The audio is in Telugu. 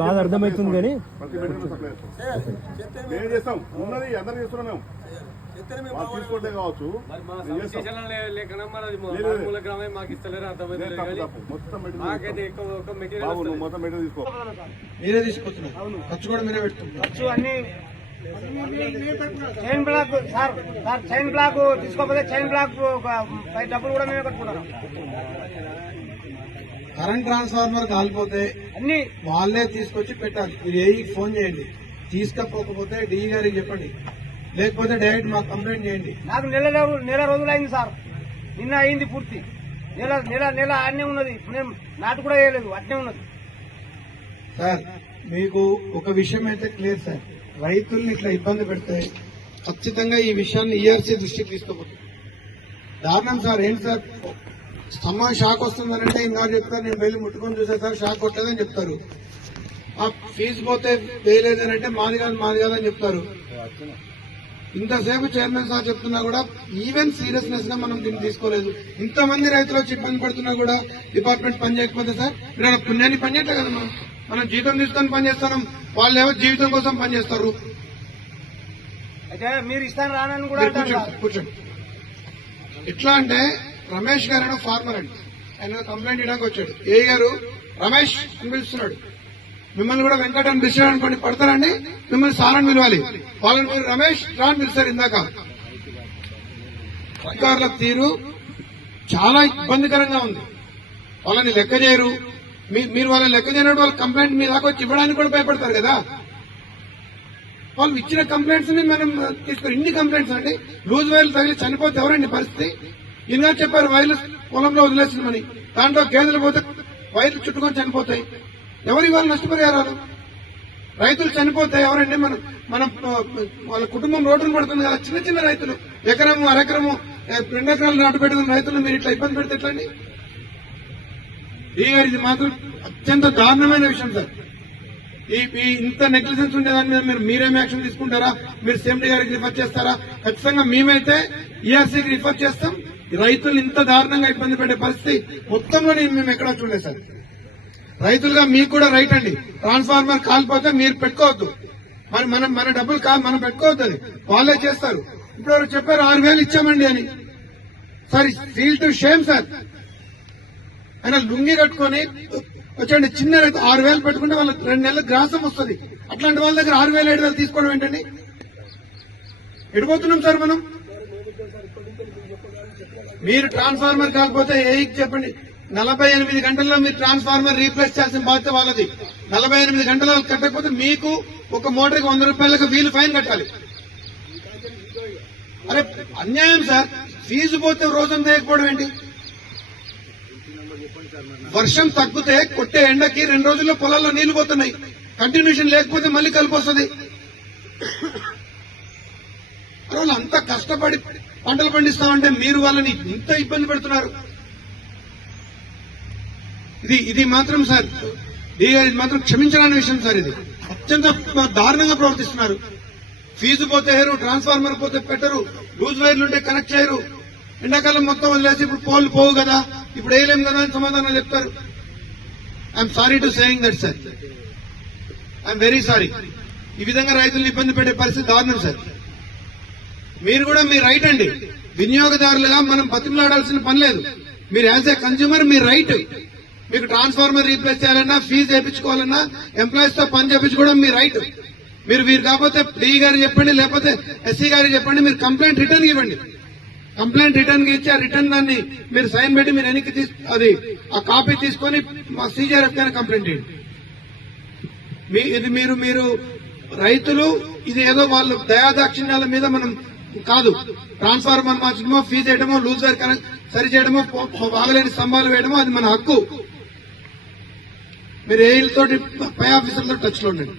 బాధ అర్థమవుతుంది కానీ మేము చేస్తాం. ఉన్నది అందరం చేస్తున్నాం మేము. వాళ్ళు తీసుకోవట్లే కావచ్చు. మీరే తీసుకొచ్చున్నారు ఖర్చు కూడా మీరే పెట్టుకుంటారు ఖర్చు అన్ని chain block sir sir chain block తీసుకోకపోతే చైన్ బ్లాక్ పై డబ్బులు కూడా మేమే కట్టుకుంటాం. కరెంట్ ట్రాన్స్ఫార్మర్ కాలిపోతే అన్ని వాళ్ళే తీసుకొచ్చి పెట్టాలి. మీరు ఏ ఫోన్ చేయండి. తీసుకపోకపోతే డి గారికి చెప్పండి. లేకపోతే డైరెక్ట్ మాకు కంప్లైంట్ చేయండి. నాకు నెల నెల రోజులైంది సార్ నిన్న అయింది పూర్తి. నెల నెల నెల అన్నే ఉన్నది. మేము నాటు కూడా వేయలేదు. అట్నే ఉన్నది. సార్ మీకు ఒక విషయం అయితే క్లియర్ సార్. రైతుల్ని ఇట్లా ఇబ్బంది పెడితే ఖచ్చితంగా ఈ విషయాన్ని ఈఆర్సీ దృష్టికి తీసుకోబోతుంది దారుణం సార్ ఏంటి సార్? స్తంభం షాక్ వస్తుందనంటే ఇంకా చెప్తారు నేను వెళ్ళి ముట్టుకొని చూసా సార్ షాక్ కొట్టలేదని చెప్తారు. ఆ ఫీజు పోతే వేయలేదనంటే మాది కాదు మాది కాదని చెప్తారు. ఇంతసేపు చైర్మన్ సార్ చెప్తున్నా కూడా ఈవెన్ సీరియస్నెస్గా మనం దీన్ని తీసుకోలేదు. ఇంతమంది రైతులు వచ్చి ఇబ్బంది పడుతున్నా కూడా డిపార్ట్మెంట్ పని చేయకపోతే సార్ మీరు పుణ్యాన్ని పని చేయట్లే కదా మనం. మనం జీతం తీసుకొని పని చేస్తున్నాం వాళ్ళు ఏమో జీవితం కోసం పని చేస్తారు? అయితే మీరు ఇస్తాను రానని కూడా కూర్చోండి ఎట్లా అంటే రమేష్ గారు ఫార్మర్ అండి ఆయన కంప్లైంట్ ఇవ్వడానికి వచ్చాడు. ఏ గారు? రమేష్ అని పిలుస్తున్నాడు. మిమ్మల్ని కూడా వెంకట అని పిలిచాడు అనుకోండి పడతారండి? మిమ్మల్ని సార్ అని పిలవాలి. వాళ్ళని మీరు రమేష్ రా అని పిలిచారు ఇందాక. అధికారుల తీరు చాలా ఇబ్బందికరంగా ఉంది. వాళ్ళని లెక్క చేయరు. మీరు వాళ్ళ లెక్క చేయనప్పుడు వాళ్ళ కంప్లైంట్ మీ దాకా వచ్చి ఇవ్వడానికి కూడా భయపడతారు కదా? వాళ్ళు ఇచ్చిన కంప్లైంట్స్ని మనం తీసుకుని ఇన్ని కంప్లైంట్స్ అండి. లూజ్ వైర్లు తగిలి చనిపోతే ఎవరండి పరిస్థితి? ఇంకా చెప్పారు వైర్లు పొలంలో వదిలేసిందని. దాంట్లో గేదెలు పోతే వైర్లు చుట్టుకొని చనిపోతాయి. ఎవరు వాళ్ళు నష్టపరిహారాలు? రైతులు చనిపోతే ఎవరండి మనం మనం వాళ్ళ కుటుంబం రోడ్డును పడుతుంది కదా చిన్న చిన్న రైతులు. ఎకరము అరెకరము రెండు ఎకరాలు నాటు పెట్టుకున్న రైతులు మీరు ఇట్లా ఇబ్బంది పెడితే ఎట్లండి? గారు ఇది మాత్రం అత్యంత దారుణమైన విషయం సార్. ఈ ఇంత నెగ్లిజెన్స్ ఉండే దాని మీద మీరు మీరేం యాక్షన్ తీసుకుంటారా? మీరు సేమ్డి గారికి రిఫర్ చేస్తారా? ఖచ్చితంగా మేమైతే ఈఆర్సీకి రిఫర్ చేస్తాం. రైతులు ఇంత దారుణంగా ఇబ్బంది పెట్టే పరిస్థితి మొత్తంలో నేను మేము ఎక్కడా చూడలేదు సార్. రైతులుగా మీకు కూడా రైట్ అండి. ట్రాన్స్ఫార్మర్ కాలిపోతే మీరు పెట్టుకోవద్దు. మరి మనం మన డబ్బులు కాదు మనం పెట్టుకోవద్దు అది. వాళ్ళే చేస్తారు. ఇప్పుడు చెప్పారు ఆరు వేలు ఇచ్చామండి అని. Sir feel to shame sir. ఆయన లుంగి కట్టుకొని వచ్చండి చిన్న రైతు ఆరు వేలు పెట్టుకుంటే వాళ్ళకి రెండు నెలల గ్రాసం వస్తుంది. అట్లాంటి వాళ్ళ దగ్గర ఆరు వేలు ఏడు వేలు తీసుకోవడం ఏంటండి? ఎడిపోతున్నాం సార్ మనం? మీరు ట్రాన్స్ఫార్మర్ కాకపోతే ఏ చెప్పండి. నలభై ఎనిమిది గంటల్లో మీరు ట్రాన్స్ఫార్మర్ రీప్లేస్ చేయాల్సిన బాధ్యత వాళ్ళది. నలభై ఎనిమిది గంటల కట్టకపోతే మీకు ఒక మోటార్కి వంద రూపాయలకు వీలు ఫైన్ కట్టాలి. అరే అన్యాయం సార్. ఫీజు పోతే రోజంతా వేయకపోవడం ఏంటి? వర్షం తగ్గితే కొట్టే ఎండకి రెండు రోజుల్లో పొలాల్లో నీళ్ళు పోతున్నాయి. కంటిన్యూషన్ లేకపోతే మళ్ళీ కలిపి వస్తుంది. వాళ్ళు అంత కష్టపడి పంటలు పండిస్తామంటే మీరు వాళ్ళని ఇంత ఇబ్బంది పెడుతున్నారు. ఇది ఇది మాత్రం సార్ ఇది మాత్రం క్షమించడానికి విషయం సార్ ఇది. అత్యంత దారుణంగా ప్రవర్తిస్తున్నారు. ఫీజు పోతే ట్రాన్స్ఫార్మర్ పోతే పెట్టరు లూజ్ వైర్లు ఉంటే కనెక్ట్ చేయరు. ఎండాకాలం మొత్తం వదిలేసి ఇప్పుడు పోలు పోవు కదా. ఇప్పుడు వేయలేం కదా అని సమాధానం చెప్తారు. I'm sorry to saying that sir I'm very sorry ఈ విధంగా రైతులను ఇబ్బంది పెట్టే పరిస్థితి దారుణం సార్ మీరు కూడా మీ రైట్ అండి. వినియోగదారులుగా మనం బతిమలాడాల్సిన పని లేదు. మీరు యాజ్ ఏ కన్జ్యూమర్ మీ రైట్ మీకు ట్రాన్స్ఫార్మర్ రీప్లేస్ చేయాలన్నా ఫీజు వేయించుకోవాలన్నా ఎంప్లాయీస్తో పని చేయించుకోవడం మీ రైట్ మీరు వీరు కాకపోతే డి గారు చెప్పండి లేకపోతే ఎస్సీ గారికి చెప్పండి మీరు కంప్లైంట్ రిటర్న్ ఇవ్వండి. కంప్లైంట్ రిటర్న్ ఇచ్చి ఆ రిటర్న్ దాన్ని మీరు సైన్ పెట్టి మీరు వెనక్కి తీసు అది ఆ కాపీ తీసుకొని మా సీజీఆర్ఎఫ్ కానీ కంప్లైంట్ చేయండి. మీ ఇది మీరు మీరు రైతులు ఇది ఏదో వాళ్ళు దయాదాక్షిణ్యాల మీద మనం కాదు. ట్రాన్స్ఫార్మర్ మార్చడమో ఫీజు వేయడమో లూజ్ వైర్ కనెక్ట్ సరి చేయడమో పో- బాగలేని స్తంభాలు వేయడమో అది మన హక్కు. మీరు ఏళ్ళతోటి పై ఆఫీసర్లతో టచ్లో ఉండండి.